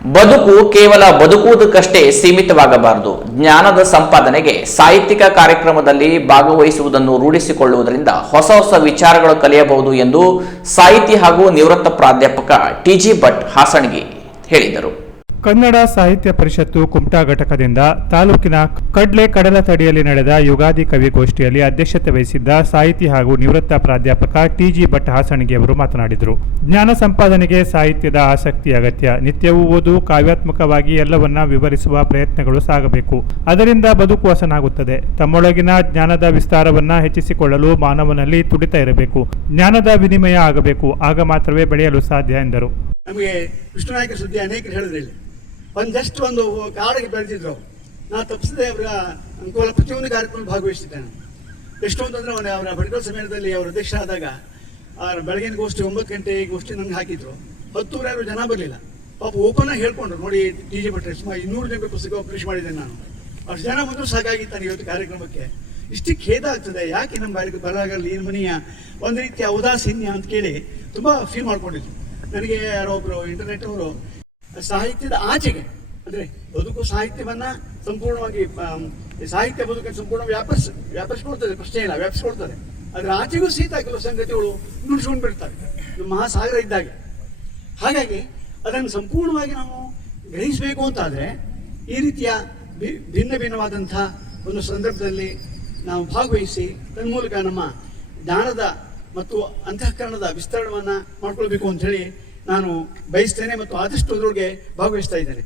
ಬದುಕು ಕೇವಲ ಬದುಕುವುದಕ್ಕಷ್ಟೇ ಸೀಮಿತವಾಗಬಾರದು. ಜ್ಞಾನದ ಸಂಪಾದನೆಗೆ ಸಾಹಿತ್ಯಿಕ ಕಾರ್ಯಕ್ರಮದಲ್ಲಿ ಭಾಗವಹಿಸುವುದನ್ನು ರೂಢಿಸಿಕೊಳ್ಳುವುದರಿಂದ ಹೊಸ ಹೊಸ ವಿಚಾರಗಳು ಕಲಿಯಬಹುದು ಎಂದು ಸಾಹಿತಿ ಹಾಗೂ ನಿವೃತ್ತ ಪ್ರಾಧ್ಯಾಪಕ ಟಿ.ಜಿ. ಭಟ್ ಹಾಸಣಗಿ ಹೇಳಿದರು. ಕನ್ನಡ ಸಾಹಿತ್ಯ ಪರಿಷತ್ತು ಕುಮಟಾ ಘಟಕದಿಂದ ತಾಲೂಕಿನ ಕಡ್ಲೆ ಕಡಲತಡಿಯಲ್ಲಿ ನಡೆದ ಯುಗಾದಿ ಕವಿಗೋಷ್ಠಿಯಲ್ಲಿ ಅಧ್ಯಕ್ಷತೆ ವಹಿಸಿದ್ದ ಸಾಹಿತಿ ಹಾಗೂ ನಿವೃತ್ತ ಪ್ರಾಧ್ಯಾಪಕ ಟಿ.ಜಿ. ಭಟ್ ಹಾಸಣಗಿ ಅವರು ಮಾತನಾಡಿದರು. ಜ್ಞಾನ ಸಂಪಾದನೆಗೆ ಸಾಹಿತ್ಯದ ಆಸಕ್ತಿ ಅಗತ್ಯ. ನಿತ್ಯವೂ ಓದು, ಕಾವ್ಯಾತ್ಮಕವಾಗಿ ಎಲ್ಲವನ್ನ ವಿವರಿಸುವ ಪ್ರಯತ್ನಗಳು ಸಾಗಬೇಕು. ಅದರಿಂದ ಬದುಕು ಹಸನಾಗುತ್ತದೆ. ತಮ್ಮೊಳಗಿನ ಜ್ಞಾನದ ವಿಸ್ತಾರವನ್ನ ಹೆಚ್ಚಿಸಿಕೊಳ್ಳಲು ಮಾನವನಲ್ಲಿ ತುಡಿತ ಇರಬೇಕು. ಜ್ಞಾನದ ವಿನಿಮಯ ಆಗಬೇಕು. ಆಗ ಮಾತ್ರವೇ ಬೆಳೆಯಲು ಸಾಧ್ಯ ಎಂದರು. ನಮಗೆ ಕೃಷ್ಣನಾಯಕ ಸುದ್ದಿ ಅನೇಕರು ಹೇಳಿದ್ರಿಲ್ಲ. ಜಸ್ಟ್ ಒಂದು ಕಾಡಿಗೆ ಬೆಳೆದಿದ್ರು. ನಾ ತಪ್ಪಿಸದೆ ಅವರ ಅನುಕೂಲ ಪ್ರತಿಯೊಂದು ಕಾರ್ಯಕ್ರಮ ಭಾಗವಹಿಸಿದ್ದೇನೆ. ಎಷ್ಟು ಅಂತಂದ್ರೆ ಅವರ ಬಡಿಕಲ್ ಸಮಯದಲ್ಲಿ ಅವರು ಅಧ್ಯಕ್ಷ ಆದಾಗ ಬೆಳಗಿನ ಗೋಷ್ಠಿ 9 ಗಂಟೆ ಗೋಷ್ಠಿ ನಂಗೆ ಹಾಕಿದ್ರು. 10-11 ಜನ ಬರಲಿಲ್ಲ. ಪಾಪ ಓಪನ್ ಆಗಿ ಹೇಳ್ಕೊಂಡ್ರು, ನೋಡಿ ಟಿ.ಜಿ. ಭಟ್ರೆ ಸುಮಾರು 200 ಜನಕ್ಕೆ ಪುಸ್ತಕ ಪರೀಕ್ಷೆ ಮಾಡಿದ್ದೇನೆ ನಾನು. ಅಷ್ಟು ಜನ ಬಂದರೂ ಸಾಕಾಗಿತ್ತು ನನಗೆ ಇವತ್ತು ಕಾರ್ಯಕ್ರಮಕ್ಕೆ. ಇಷ್ಟು ಖೇದ ಆಗ್ತದೆ, ಯಾಕೆ ನಮ್ಮ ಬರಗಾಗಲಿ ಈ ಮನೆಯ ಒಂದು ರೀತಿಯ ಉದಾಸೀನ್ಯ ಅಂತ ಕೇಳಿ ತುಂಬ ಫೀಲ್ ಮಾಡ್ಕೊಂಡಿದ್ರು. ನನಗೆ ಯಾರೋ ಒಬ್ರು ಇಂಟರ್ನೆಟ್ ಅವರು ಸಾಹಿತ್ಯದ ಆಚೆಗೆ ಅಂದ್ರೆ ಬದುಕು ಸಾಹಿತ್ಯವನ್ನ ಸಂಪೂರ್ಣವಾಗಿ ಸಾಹಿತ್ಯ ಬದುಕನ್ನು ಸಂಪೂರ್ಣ ವ್ಯಾಪಿಸ್ಕೊಳ್ತದೆ, ಪ್ರಶ್ನೆ ಇಲ್ಲ, ವ್ಯಾಪಿಸ್ಕೊಳ್ತದೆ. ಅದ್ರ ಆಚೆಗೂ ಸಹಿತ ಕೆಲವು ಸಂಗತಿಗಳು ನುಡಿಸ್ಕೊಂಡು ಬಿಡ್ತವೆ ನಮ್ಮ ಮಹಾಸಾಗರ ಇದ್ದಾಗೆ. ಹಾಗಾಗಿ ಅದನ್ನು ಸಂಪೂರ್ಣವಾಗಿ ನಾವು ಗ್ರಹಿಸಬೇಕು ಅಂತಾದ್ರೆ ಈ ರೀತಿಯ ಭಿನ್ನ ಭಿನ್ನವಾದಂಥ ಒಂದು ಸಂದರ್ಭದಲ್ಲಿ ನಾವು ಭಾಗವಹಿಸಿ ತನ್ಮೂಲಕ ನಮ್ಮ ಜ್ಞಾನದ ಮತ್ತು ಅಂತಃಕರಣದ ವಿಸ್ತರಣವನ್ನ ಮಾಡ್ಕೊಳ್ಬೇಕು ಅಂತ ಹೇಳಿ ನಾನು ಬಯಸ್ತೇನೆ ಮತ್ತು ಆದಷ್ಟು ಅದರೊಳಗೆ ಭಾಗವಹಿಸ್ತಾ ಇದ್ದೇನೆ.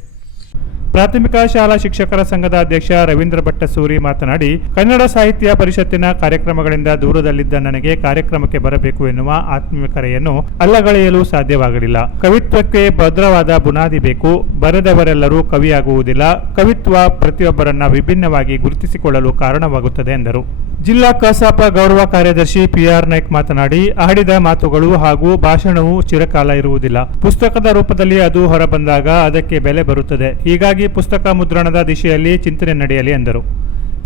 ಪ್ರಾಥಮಿಕ ಶಾಲಾ ಶಿಕ್ಷಕರ ಸಂಘದ ಅಧ್ಯಕ್ಷ ರವೀಂದ್ರ ಭಟ್ಟಸೂರಿ ಮಾತನಾಡಿ, ಕನ್ನಡ ಸಾಹಿತ್ಯ ಪರಿಷತ್ತಿನ ಕಾರ್ಯಕ್ರಮಗಳಿಂದ ದೂರದಲ್ಲಿದ್ದ ನನಗೆ ಕಾರ್ಯಕ್ರಮಕ್ಕೆ ಬರಬೇಕು ಎನ್ನುವ ಆತ್ಮೀಯ ಕರೆಯನ್ನು ಅಲ್ಲಗಳೆಯಲು ಸಾಧ್ಯವಾಗಲಿಲ್ಲ. ಕವಿತ್ವಕ್ಕೆ ಭದ್ರವಾದ ಬುನಾದಿ ಬೇಕು. ಬರೆದವರೆಲ್ಲರೂ ಕವಿಯಾಗುವುದಿಲ್ಲ. ಕವಿತ್ವ ಪ್ರತಿಯೊಬ್ಬರನ್ನ ವಿಭಿನ್ನವಾಗಿ ಗುರುತಿಸಿಕೊಳ್ಳಲು ಕಾರಣವಾಗುತ್ತದೆ ಎಂದರು. ಜಿಲ್ಲಾ ಕಸಾಪ ಗೌರವ ಕಾರ್ಯದರ್ಶಿ ಪಿ.ಆರ್. ನಾಯ್ಕ್ ಮಾತನಾಡಿ, ಆಡಿದ ಮಾತುಗಳು ಹಾಗೂ ಭಾಷಣವು ಚಿರಕಾಲ ಇರುವುದಿಲ್ಲ. ಪುಸ್ತಕದ ರೂಪದಲ್ಲಿ ಅದು ಹೊರಬಂದಾಗ ಅದಕ್ಕೆ ಬೆಲೆ ಬರುತ್ತದೆ. ಹೀಗಾಗಿ ಪುಸ್ತಕ ಮುದ್ರಣದ ದಿಶೆಯಲ್ಲಿ ಚಿಂತನೆ ನಡೆಯಲಿ ಎಂದರು.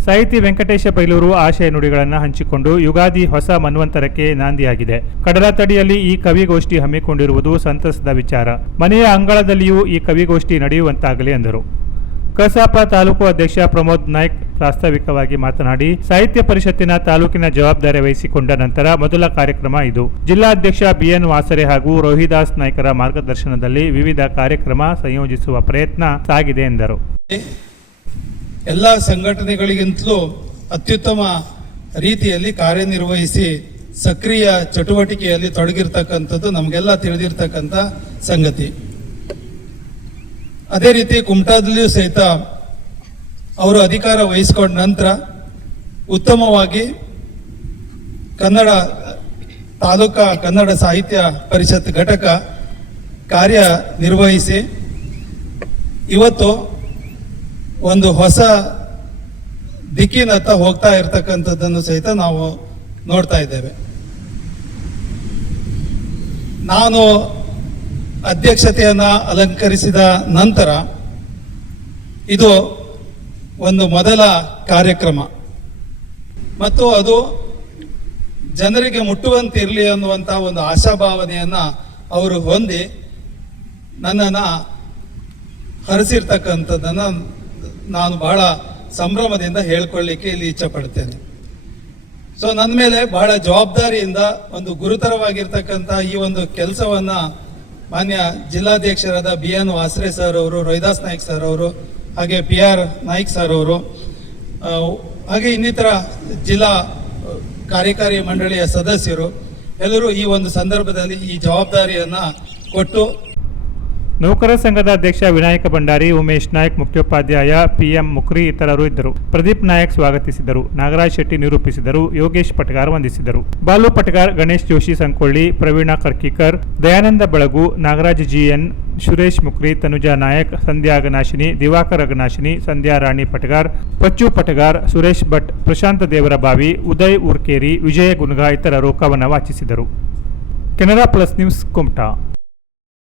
ಸಾಹಿತಿ ವೆಂಕಟೇಶ ಬೈಲೂರು ಆಶಯ ನುಡಿಗಳನ್ನು ಹಂಚಿಕೊಂಡು ಯುಗಾದಿ ಹೊಸ ಮನ್ವಂತರಕ್ಕೆ ನಾಂದಿಯಾಗಿದೆ. ಕಡಲತಡಿಯಲ್ಲಿ ಈ ಕವಿಗೋಷ್ಠಿ ಹಮ್ಮಿಕೊಂಡಿರುವುದು ಸಂತಸದ ವಿಚಾರ. ಮನೆಯ ಅಂಗಳದಲ್ಲಿಯೂ ಈ ಕವಿಗೋಷ್ಠಿ ನಡೆಯುವಂತಾಗಲಿ ಎಂದರು. ಕಸಾಪ ತಾಲೂಕು ಅಧ್ಯಕ್ಷ ಪ್ರಮೋದ್ ನಾಯ್ಕ್ ಪ್ರಾಸ್ತಾವಿಕವಾಗಿ ಮಾತನಾಡಿ, ಸಾಹಿತ್ಯ ಪರಿಷತ್ತಿನ ತಾಲೂಕಿನ ಜವಾಬ್ದಾರಿ ವಹಿಸಿಕೊಂಡ ನಂತರ ಮೊದಲ ಕಾರ್ಯಕ್ರಮ ಇದು. ಜಿಲ್ಲಾಧ್ಯಕ್ಷ ಬಿ.ಎನ್. ವಾಸರೆ ಹಾಗೂ ರೋಹಿದಾಸ್ ನಾಯ್ಕರ ಮಾರ್ಗದರ್ಶನದಲ್ಲಿ ವಿವಿಧ ಕಾರ್ಯಕ್ರಮ ಸಂಯೋಜಿಸುವ ಪ್ರಯತ್ನ ಸಾಗಿದೆ ಎಂದರು. ಎಲ್ಲ ಸಂಘಟನೆಗಳಿಗಿಂತಲೂ ಅತ್ಯುತ್ತಮ ರೀತಿಯಲ್ಲಿ ಕಾರ್ಯನಿರ್ವಹಿಸಿ ಸಕ್ರಿಯ ಚಟುವಟಿಕೆಯಲ್ಲಿ ತೊಡಗಿರ್ತಕ್ಕಂಥದ್ದು ನಮಗೆಲ್ಲ ತಿಳಿದಿರ್ತಕ್ಕಂಥ ಸಂಗತಿ. ಅದೇ ರೀತಿ ಕುಮಟಾದಲ್ಲಿಯೂ ಸಹಿತ ಅವರು ಅಧಿಕಾರ ವಹಿಸಿಕೊಂಡ ನಂತರ ಉತ್ತಮವಾಗಿ ಕನ್ನಡ ತಾಲೂಕಾ ಕನ್ನಡ ಸಾಹಿತ್ಯ ಪರಿಷತ್ ಘಟಕ ಕಾರ್ಯನಿರ್ವಹಿಸಿ ಇವತ್ತು ಒಂದು ಹೊಸ ದಿಕ್ಕಿನತ್ತ ಹೋಗ್ತಾ ಇರತಕ್ಕಂಥದ್ದನ್ನು ಸಹಿತ ನಾವು ನೋಡ್ತಾ ಇದ್ದೇವೆ. ನಾನು ಅಧ್ಯಕ್ಷತೆಯನ್ನ ಅಲಂಕರಿಸಿದ ನಂತರ ಇದು ಒಂದು ಮೊದಲ ಕಾರ್ಯಕ್ರಮ ಮತ್ತು ಅದು ಜನರಿಗೆ ಮುಟ್ಟುವಂತಿರಲಿ ಅನ್ನುವಂಥ ಒಂದು ಆಶಾಭಾವನೆಯನ್ನ ಅವರು ಹೊಂದಿ ನನ್ನನ್ನು ಹರಿಸಿರ್ತಕ್ಕಂಥದ್ದನ್ನು ನಾನು ಬಹಳ ಸಂಭ್ರಮದಿಂದ ಹೇಳ್ಕೊಳ್ಳಿಕ್ಕೆ ಇಲ್ಲಿ ಇಚ್ಛೆ ಪಡ್ತೇನೆ. ಸೊ ನನ್ನ ಮೇಲೆ ಬಹಳ ಜವಾಬ್ದಾರಿಯಿಂದ ಒಂದು ಗುರುತರವಾಗಿರ್ತಕ್ಕಂಥ ಈ ಒಂದು ಕೆಲಸವನ್ನ ಮಾನ್ಯ ಜಿಲ್ಲಾಧ್ಯಕ್ಷರಾದ ಬಿ.ಎನ್. ವಾಸರೆ ಸರ್ ಅವರು, ರೋಹಿದಾಸ್ ನಾಯ್ಕ್ ಸರ್ ಅವರು, ಹಾಗೆ ಪಿ.ಆರ್. ನಾಯ್ಕ್ ಸರ್ ಅವರು, ಹಾಗೆ ಇನ್ನಿತರ ಜಿಲ್ಲಾ ಕಾರ್ಯಕಾರಿ ಮಂಡಳಿಯ ಸದಸ್ಯರು ಎಲ್ಲರೂ ಈ ಒಂದು ಸಂದರ್ಭದಲ್ಲಿ ಈ ಜವಾಬ್ದಾರಿಯನ್ನ ಕೊಟ್ಟು ನೌಕರ ಸಂಘದ ಅಧ್ಯಕ್ಷ ವಿನಾಯಕ ಭಂಡಾರಿ, ಉಮೇಶ್ ನಾಯ್ಕ್ ಮುಖ್ಯೋಪಾಧ್ಯಾಯ, ಪಿ.ಎಂ. ಮುಕ್ರಿ ಇತರರು ಇದ್ದರು. ಪ್ರದೀಪ್ ನಾಯಕ್ ಸ್ವಾಗತಿಸಿದರು. ನಾಗರಾಜ್ ಶೆಟ್ಟಿ ನಿರೂಪಿಸಿದರು. ಯೋಗೇಶ್ ಪಟ್ಗಾರ್ ವಂದಿಸಿದರು. ಬಾಲು ಪಟ್ಗಾರ್, ಗಣೇಶ್ ಜೋಶಿ ಸಂಕೊಳ್ಳಿ, ಪ್ರವೀಣ ಕರ್ಕಿಕರ್, ದಯಾನಂದ ಬೆಳಗು, ನಾಗರಾಜ್ ಜಿಎನ್, ಸುರೇಶ್ ಮುಕ್ರಿ, ತನುಜಾ ನಾಯಕ್, ಸಂಧ್ಯಾ ಅಗನಾಶಿನಿ, ದಿವಾಕರ್ ಅಗನಾಶಿನಿ, ಸಂಧ್ಯಾ ರಾಣಿ ಪಟ್ಗಾರ್, ಪಚ್ಚು ಪಟ್ಗಾರ್, ಸುರೇಶ್ ಭಟ್, ಪ್ರಶಾಂತ ದೇವರಬಾವಿ, ಉದಯ್ ಉರ್ಕೇರಿ, ವಿಜಯ ಗುನ್ಗಾ ಇತರರು ಕವನ ವಾಚಿಸಿದರು. Canara plus news Kumta.